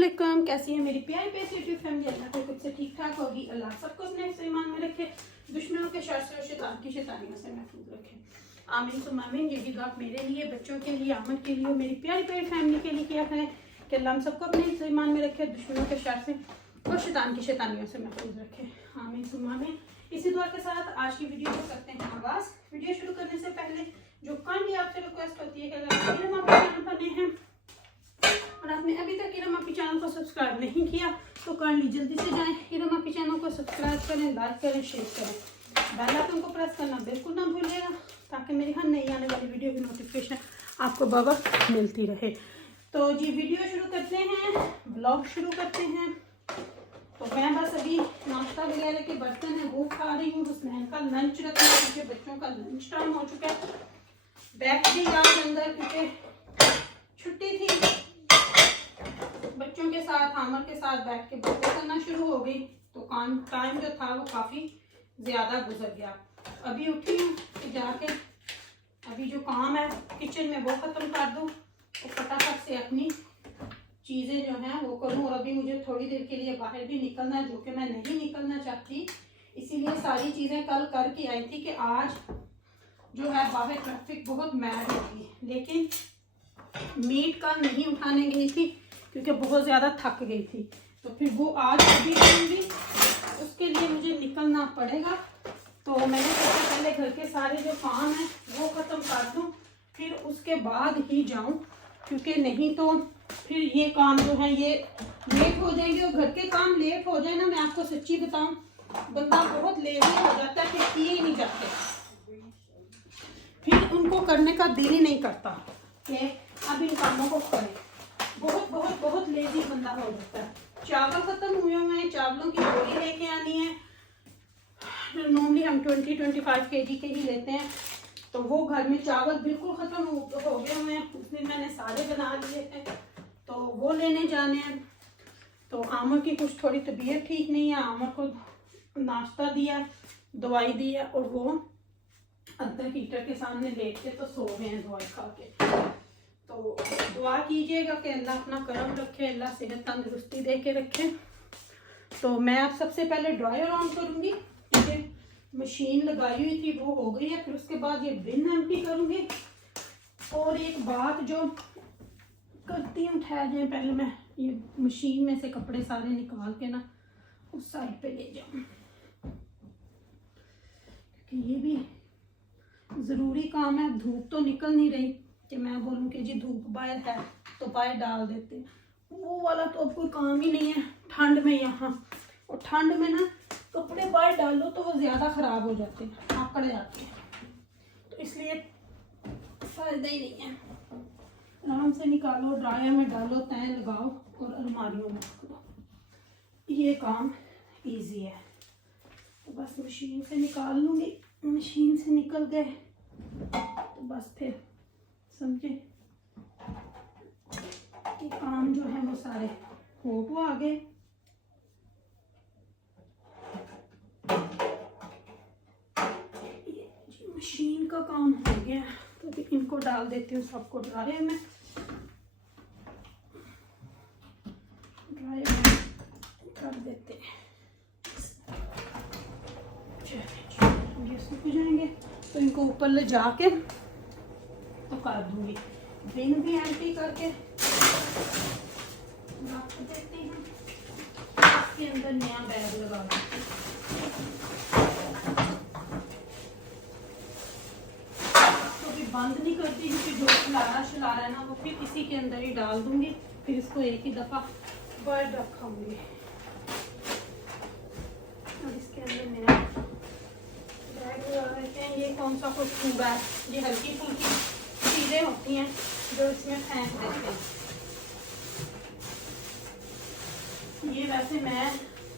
वालेकुम, कैसी है मेरी प्यारी प्यारी फैमिली। अल्लाह को खुद से ठीक ठाक होगी। अल्लाह सबको अपने ईमान में रखे, दुश्मनों के शर से और शैतान की शैतानियों से महफूज रखे। आमीन सुम्मा आमीन। यही दुआ मेरे लिए, बच्चों के लिए, आमद के लिए और मेरी प्यारी प्यारी फैमिली के लिए किया करें कि अल्लाह हम सबको अपने ईमान में रखे, दुश्मनों के शर से और शैतान की शैतानियों से महफूज रखे। आमीन सुम्मा आमीन। इसी दुआ के साथ आज की वीडियो को करते हैं आगाज। वीडियो शुरू करने से पहले जो काइंडली आपसे रिक्वेस्ट होती है कि अगर आप चैनल पर नए हैं और आपने अभी तक इरम आपी चैनल को सब्सक्राइब नहीं किया तो काइंडली जल्दी से जाएं, इरम आपी चैनल को सब्सक्राइब करें, लाइक करें, शेयर करें, बेल आइकन को प्रेस करना बिल्कुल ना भूलिएगा ताकि मेरी हर नई आने वाली वीडियो की नोटिफिकेशन आपको बवक्त मिलती रहे। तो जी वीडियो शुरू करते हैं, ब्लॉग शुरू करते हैं। तो मैं बस अभी नाश्ता वगैरह के बर्तन है वो खा रही हूँ। हुसनैन का लंच रखना है क्योंकि बच्चों का लंच टाइम हो चुका है। बैठ गई आज अंदर क्योंकि छुट्टी थी, बच्चों के साथ आमर के साथ बैठ के बातें करना शुरू हो गई तो काम टाइम जो था वो काफ़ी ज़्यादा गुजर गया। अभी उठी हूँ कि जाके अभी जो काम है किचन में वो ख़त्म कर दूँ तो फटाफट से अपनी चीज़ें जो हैं वो करूँ। और अभी मुझे थोड़ी देर के लिए बाहर भी निकलना है जो कि मैं नहीं निकलना चाहती, इसीलिए सारी चीज़ें कल करके आई थी कि आज जो है बाहर ट्रैफिक बहुत मैड होगी। लेकिन मीट का नहीं उठाने गई थी क्योंकि बहुत ज़्यादा थक गई थी, तो फिर वो आज अभी करूँगी, उसके लिए मुझे निकलना पड़ेगा। तो मैंने सबसे पहले घर के सारे जो काम हैं वो ख़त्म कर दूँ फिर उसके बाद ही जाऊँ, क्योंकि नहीं तो फिर ये काम जो है ये लेट हो जाएंगे। और घर के काम लेट हो जाए ना, मैं आपको सच्ची बताऊँ, बंदा बहुत लेजी हो जाता है, फिर किए ही नहीं जाते, फिर उनको करने का दिल ही नहीं करता कि अब इन कामों को करें। बहुत बहुत बहुत लेजी बंदा हो जाता है। चावल खत्म हुए हैं, चावलों की बोरी लेके आनी है। नॉर्मली हम 20-25 kg के ही लेते हैं, तो वो घर में चावल बिल्कुल खत्म हो गए हुए हैं। उस दिन मैंने सारे बना लिए थे तो वो लेने जाने हैं। तो आमर की कुछ थोड़ी तबीयत ठीक नहीं है, आमर को नाश्ता दिया, दवाई दी है और वो अंदर हीटर के सामने लेट के तो सो गए हैं दवाई खा के। तो दुआ कीजिएगा कि अल्लाह अपना करम रखे, अल्लाह सेहत तंदुरुस्ती दे के रखे। तो मैं अब सबसे पहले ड्रायर ऑन करूँगी क्योंकि मशीन लगाई हुई थी वो हो गई है। फिर उसके बाद ये बिन एम्प्टी करूँगी। और एक बात जो करती हूँ, ठहर जाए पहले मैं ये मशीन में से कपड़े सारे निकाल के ना उस साइड पे ले जाऊँ, क्योंकि ये भी ज़रूरी काम है। धूप तो निकल नहीं रही कि मैं बोलूँ कि जी धूप बाहर है तो बाहर डाल देते हैं, वो वाला तो अब कोई काम ही नहीं है ठंड में यहाँ। और ठंड में ना कपड़े बाहर डालो तो वो ज़्यादा ख़राब हो जाते हैं, आकड़ जाते हैं, तो इसलिए फ़ायदा ही नहीं है। आराम से निकालो, ड्रायर में डालो, तय लगाओ और अलमारियों में रख दो, ये काम ईजी है। तो बस मशीन से निकाल लूँगी, मशीन से निकल गए तो बस फिर समझे कि काम जो है वो सारे हो आ गए। मशीन का काम हो गया तो अभी इनको डाल देती हूँ सबको ड्रायर में। ड्रायर में कर देते हैं, ये सूख जाएंगे तो इनको ऊपर ले जाके तो कर दूंगी। बिन भी एम्प्टी करके रख देती हूँ, इसके अंदर नया बैग लगा देती हूँ। तो भी बंद नहीं करती क्योंकि जो शलारा है ना वो फिर इसी के अंदर ही डाल दूंगी, फिर इसको एक ही दफ़ा बाहर रखाऊंगी। अब इसके अंदर नया बैग लगा देते हैं। ये कौन सा खुशबू है, ये हल्की फुल्की चीज़ें होती हैं जो इसमें फेंक देते हैं। ये वैसे मैं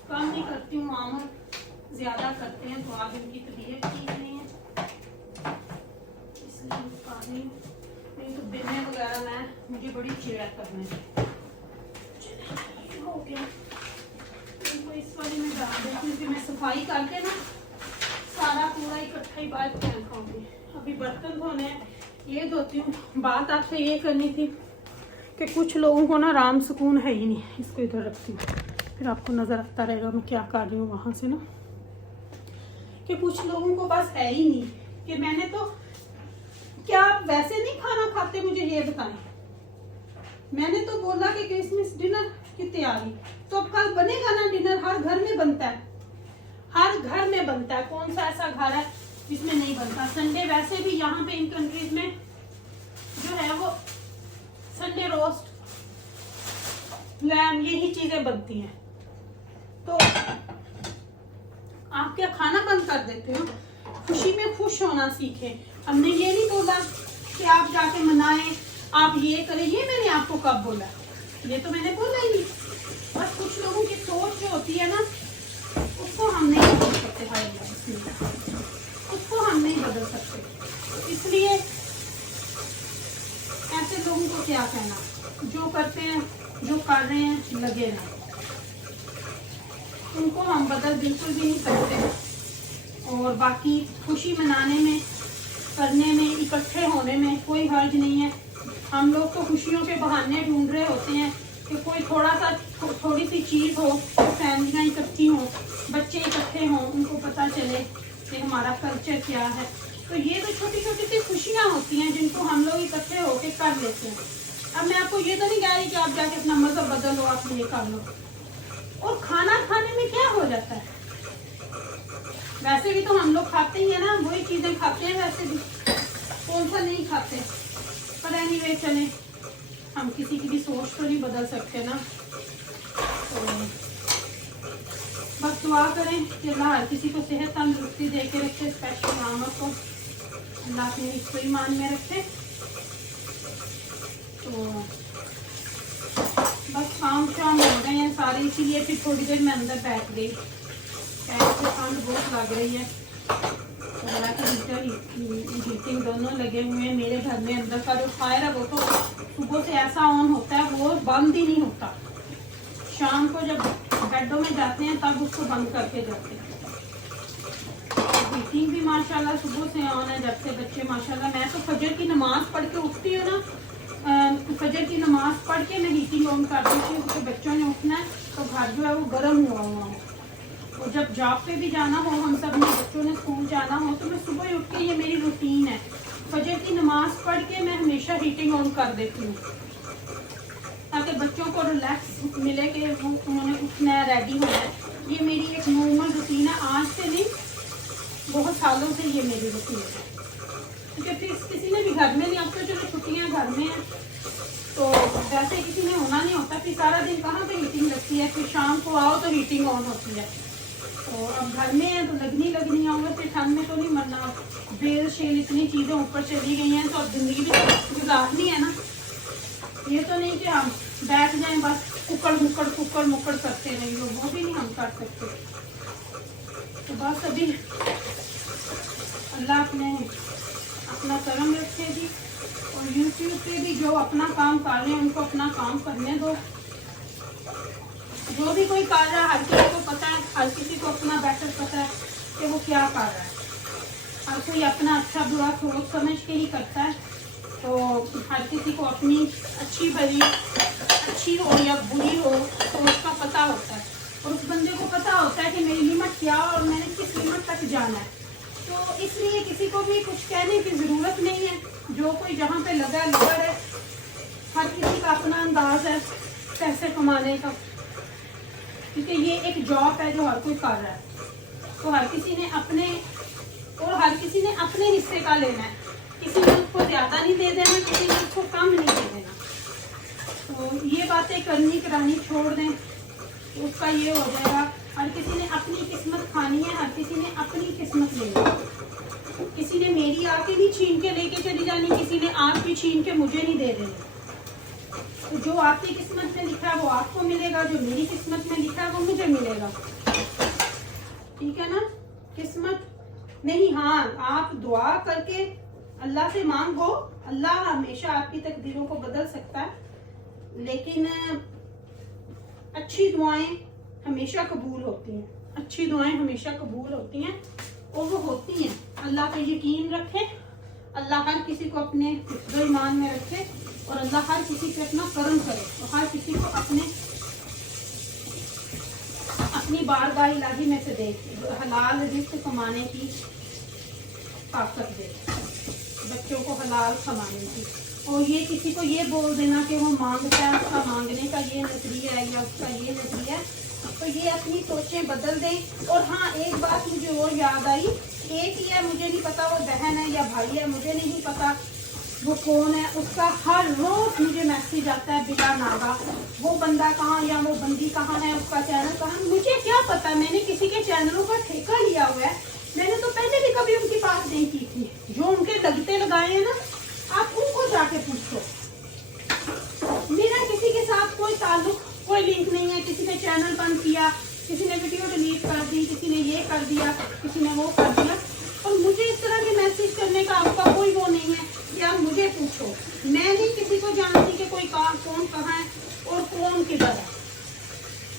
कम नहीं करती हूँ, आमर ज़्यादा करते हैं, तो आज इनकी तबीयत ठीक नहीं है इसलिए नहीं, नहीं तो बिने वगैरह मैं मुझे बड़ी चिड़ा करने हो गया। इनको इस वाली में डाल देती हूँ, फिर मैं सफाई करके ना सारा पूरा इकट्ठा ही बाहर फेंकाऊंगी। अभी बर्तन धोने हैं, ये धोती हूँ। बात आपसे ये करनी थी कि कुछ लोगों को ना आराम सुकून है ही नहीं। इसको इधर रखती हूँ, फिर आपको नज़र आता रहेगा मैं क्या कर रही हूँ वहाँ से ना, कि कुछ लोगों को बस है ही नहीं कि मैंने तो क्या आप वैसे नहीं खाना खाते, मुझे ये बताएं। मैंने तो बोला कि क्रिसमस डिनर की तैयारी, तो अब कल बनेगा ना डिनर। हर घर में बनता है, हर घर में बनता है। कौन सा ऐसा घर है जिसमें नहीं बनता। संडे वैसे भी यहाँ पे इन कंट्रीज में जो है वो संडे रोस्ट, लैम, यही चीजें बनती हैं। तो आप क्या खाना बंद कर देते हो? खुशी में खुश होना सीखें। हमने ये नहीं बोला कि आप जाके मनाएं, आप ये करें। ये मैंने आपको कब बोला? ये तो मैंने बोला ही नहीं। बस कुछ लोगों की सोच जो होती है ना, उसको हम नहीं बदल सकते भाई, उसको हम नहीं बदल सकते। इसलिए ऐसे लोगों को क्या कहना, जो करते हैं, जो कर रहे हैं, लगे ना, उनको हम बदल बिल्कुल भी नहीं सकते। और बाकी खुशी मनाने में, करने में, इकट्ठे होने में कोई हर्ज नहीं है। हम लोग तो खुशियों के बहाने ढूंढ रहे होते हैं कि कोई थोड़ी सी चीज़ हो, फैमिलियाँ इकट्ठी हों, बच्चे इकट्ठे हों, उनको पता चले कि हमारा कल्चर क्या है। तो ये तो छोटी छोटी सी खुशियाँ होती हैं जिनको हम लोग इकट्ठे होके कर लेते हैं। अब मैं आपको ये तो नहीं कह रही कि आप जाके अपना मजहब बदल लो, आप ये कर लो। और खाना खाने में क्या हो जाता है? वैसे भी तो हम लोग खाते ही है ना, वही चीजें खाते हैं वैसे भी, कौन सा नहीं खाते। पर एनीवे चले, हम किसी की भी सोच तो नहीं बदल सकते ना। तो बस दुआ करें कि अल्लाह हर किसी को सेहत तंदुरुस्ती दे के रखे, स्पेशल मामा को अल्लाह अपने इसको ईमान में रखे। तो बस काम शाम हो गए हैं सारे, इसीलिए फिर थोड़ी देर में अंदर बैठ गई। ठंड बहुत लग रही है, तो हीटर हीटिंग दोनों लगे हुए हैं मेरे घर में। अंदर का जो फायर है वो तो सुबह से ऐसा ऑन होता है, वो बंद ही नहीं होता। शाम को जब बेडों में जाते हैं तब उसको बंद करके जाते हैं। हीटिंग भी माशाल्लाह सुबह से ऑन है, जब से बच्चे माशाल्लाह। मैं तो फजर की नमाज पढ़ के उठती हूँ ना, फजर की नमाज पढ़ के मैं हीटिंग ऑन कर देती हूँ, क्योंकि बच्चों ने उठना है तो घर जो है वो गर्म हुआ हुआ हो। और जब जॉब पे भी जाना हो, हम सब ने बच्चों ने स्कूल जाना हो, तो मैं सुबह ही उठ के, ये मेरी रूटीन है, फजर की नमाज पढ़ के मैं हमेशा हीटिंग ऑन कर देती हूँ, ताकि बच्चों को रिलैक्स मिले कि उन्होंने उठना है, रेडी होना है। ये मेरी एक नॉर्मल रूटीन है, आज से नहीं बहुत सालों से ये मेरी रूटीन है। क्योंकि फिर किसी ने भी घर में नहीं, अब तो चलो छुट्टियाँ घर में हैं तो वैसे किसी ने होना नहीं होता, फिर सारा दिन कहाँ पे हीटिंग लगती है, फिर शाम को आओ तो हीटिंग ऑन होती है। तो अब घर में है तो लगनी होंगे, फिर ठंड में तो नहीं मरना। बेल शेल इतनी चीज़ें ऊपर चली गई हैं, तो अब ज़िंदगी भी तो गुजारनी है ना। ये तो नहीं कि हम बैठ जाएं बस कुकड़ मुकड़ करते रहेंगे, वो भी नहीं हम कर सकते। तो बस अभी अल्लाह अपना करम रखे जी। और यूट्यूब पे भी जो अपना काम कर रहे हैं उनको अपना काम करने दो। जो भी कोई कर रहा है, हर किसी को पता है, हर किसी को अपना बेटर पता है कि वो क्या कर रहा है। हर कोई अपना अच्छा बुरा सोच समझ के ही करता है। तो हर किसी को अपनी अच्छी बुरी, अच्छी हो या बुरी हो, तो उसका पता होता है। और उस बंदे को पता होता है कि मेरी लिमिट क्या और मैंने किस लिमिट तक जाना है। तो इसलिए किसी को भी कुछ कहने की ज़रूरत नहीं है। जो कोई जहाँ पे लगा है, हर किसी का अपना अंदाज है पैसे कमाने का, क्योंकि ये एक जॉब है जो हर कोई कर रहा है। तो हर किसी ने अपने हिस्से का लेना है। किसी ने उसको ज़्यादा नहीं दे देना, किसी ने उसको कम नहीं दे देना। तो ये बातें करनी करानी छोड़ दें, तो उसका ये हो जाएगा। हर किसी ने अपनी किस्मत खानी है, हर किसी ने अपनी किस्मत लेनी है। किसी ने मेरी आके नहीं छीन के लेके चली जानी, किसी ने आपकी छीन के मुझे नहीं दे देनी। तो जो आपकी किस्मत में लिखा है वो आपको मिलेगा, जो मेरी किस्मत में लिखा है वो मुझे मिलेगा। ठीक है ना? किस्मत नहीं, हाँ आप दुआ करके अल्लाह से मांगो, अल्लाह हमेशा आपकी तकदीरों को बदल सकता है। लेकिन अच्छी दुआएं हमेशा कबूल होती हैं, अच्छी दुआएं हमेशा कबूल होती हैं और वो होती हैं। अल्लाह पे यकीन रखें, अल्लाह हर किसी को अपने ईमान में रखे। और अल्लाह हर किसी पे अपना करम करे और हर किसी को अपनी बारगाह इलाही में से दे, हलाल रिज़्क़ कमाने की ताकत दे, बच्चों को हलाल कमाने की। और ये किसी को ये बोल देना कि वो मांगता है, उसका मांगने का ये नजरिया है या उसका ये नजरिया है, तो ये अपनी सोचें बदल दें। और हाँ, एक बात मुझे और याद आई, एक ही है, मुझे नहीं पता वो बहन है या भाई है, मुझे नहीं पता वो कौन है, उसका हर रोज मुझे मैसेज आता है बिला नागा, वो बंदा कहाँ या वो बंदी कहाँ है, उसका चैनल कहाँ। मुझे क्या पता, मैंने किसी के चैनलों का ठेका लिया हुआ है, मैंने तो पहले भी कभी उनकी बात नहीं की थी। जो उनके लगते लगाए हैं ना, आप उनको जाके पूछो। मेरा किसी के साथ कोई ताल्लुक, कोई लिंक नहीं है। किसी ने चैनल बंद किया, किसी ने वीडियो डिलीट कर दी, किसी ने ये कर दिया, किसी ने वो कर दिया, और मुझे इस तरह के मैसेज करने का आपका कोई वो नहीं है कि आप मुझे पूछो। मैं नहीं किसी को जानती कि कोई कौन कहाँ है और कौन किधर है,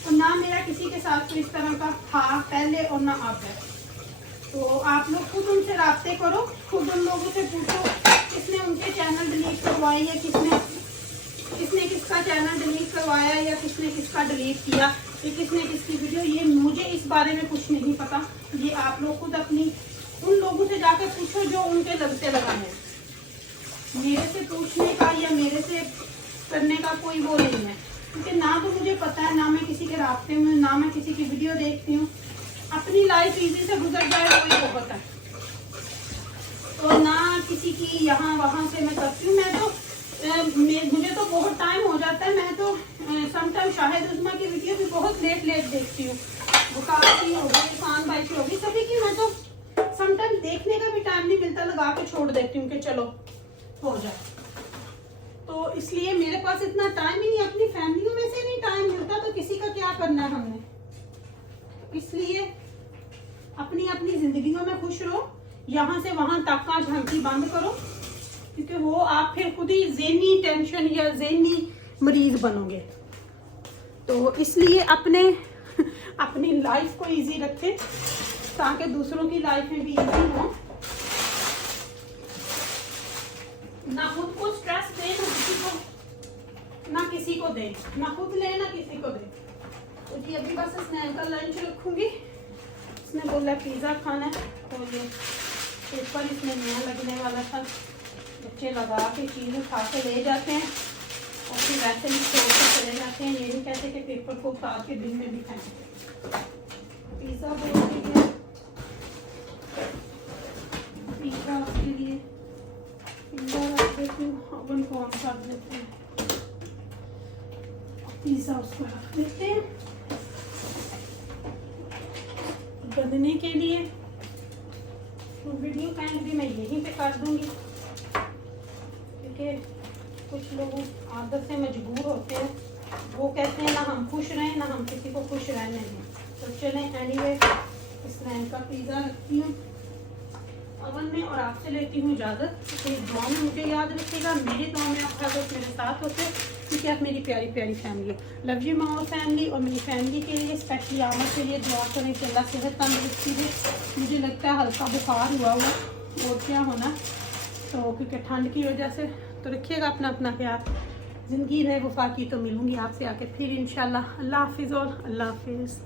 और ना मेरा किसी के साथ कोई इस तरह का था पहले और ना अब है। तो आप लोग खुद उनसे राब्ते करो, खुद उन लोगों से पूछो किसने उनके चैनल डिलीट करवाए या किसने किसका चैनल डिलीट करवाया या किसने किसका डिलीट किया या किसने किसकी वीडियो। ये मुझे इस बारे में कुछ नहीं पता, ये आप लोग खुद अपनी उन लोगों से जाकर पूछो जो उनके लगते लगाए हैं। मेरे से पूछने का या मेरे से करने का कोई वो नहीं है, क्योंकि ना तो मुझे पता है, ना मैं किसी के रास्ते में, ना मैं किसी की वीडियो देखती हूँ। अपनी लाइफ इजी से गुजर जाए वही बहुत है, और ना किसी की यहाँ वहाँ से मैं करती हूँ। मैं तो मुझे तो बहुत टाइम हो जाता है, मैं तो समटाइम शाहिद उस्मा की वीडियो भी बहुत लेट देखती हूँ, बुखार की होगी, खान भाई की होगी, सभी की। मैं तो समटाइम देखने का भी टाइम नहीं मिलता, लगा के छोड़ देती हूँ कि चलो हो जाए। तो इसलिए मेरे पास इतना टाइम ही नहीं, अपनी फैमिलियों में से नहीं टाइम मिलता, तो किसी का क्या करना है हमने। इसलिए अपनी अपनी जिंदगियों में खुश रहो, यहाँ से वहां तक का झांकी बंद करो, क्योंकि वो आप फिर खुद ही ज़हनी टेंशन या ज़हनी मरीज बनोगे। तो इसलिए अपनी लाइफ को इजी रखें ताकि दूसरों की लाइफ में भी इजी हो। ना खुद को स्ट्रेस दे, ना किसी को दे, ना खुद ले ना किसी को दे। तो जी अभी बस स्नैन का लंच रखूंगी। इसने बोला पिज़्ज़ा खाना है, तो ये पेपर इसमें नया लगने वाला था, बच्चे लगा के चीज़ उठा के ले जाते हैं और फिर वैसे ही छोड़ के चले जाते हैं। ये नहीं कहते कि पेपर को उतार के दिन में भी खाएंगे। पिज़्ज़ा बोल दीजिए, पिज़्ज़ा के लिए पिज़्ज़ा रख देती हूँ, ओवन को ऑन कर देते हैं, पिज़्ज़ा उसको रख देते हैं गदने के लिए। वीडियो का एंड भी मैं यहीं पे कर दूंगी, क्योंकि कुछ लोग आदत से मजबूर होते हैं, वो कहते हैं ना हम खुश रहें ना हम किसी को खुश रहने दें। तो चलें, एनीवे स्नैन का पिज़्ज़ा रखती हूँ ओवन में और आपसे लेती हूँ इजाज़त। तो दुआ में मुझे याद रखिएगा, मेरी दुआ में आप हर वक्त मेरे साथ होते, क्योंकि आप मेरी प्यारी प्यारी फैमिली हो। लव यू माँ फैमिली। और मेरी फैमिली के लिए स्पेशली आमद के लिए दुआ करें कि अल्लाह सेहत तंदुरुस्ती दे। मुझे लगता है हल्का बुखार हुआ और क्या होना, तो क्योंकि ठंड की वजह से। तो रखिएगा अपना अपना ख्याल। ज़िंदगी रहे वफा की, तो मिलूँगी आपसे आके फिर इंशाल्लाह। अल्लाह हाफिज़ और अल्लाह हाफिज़।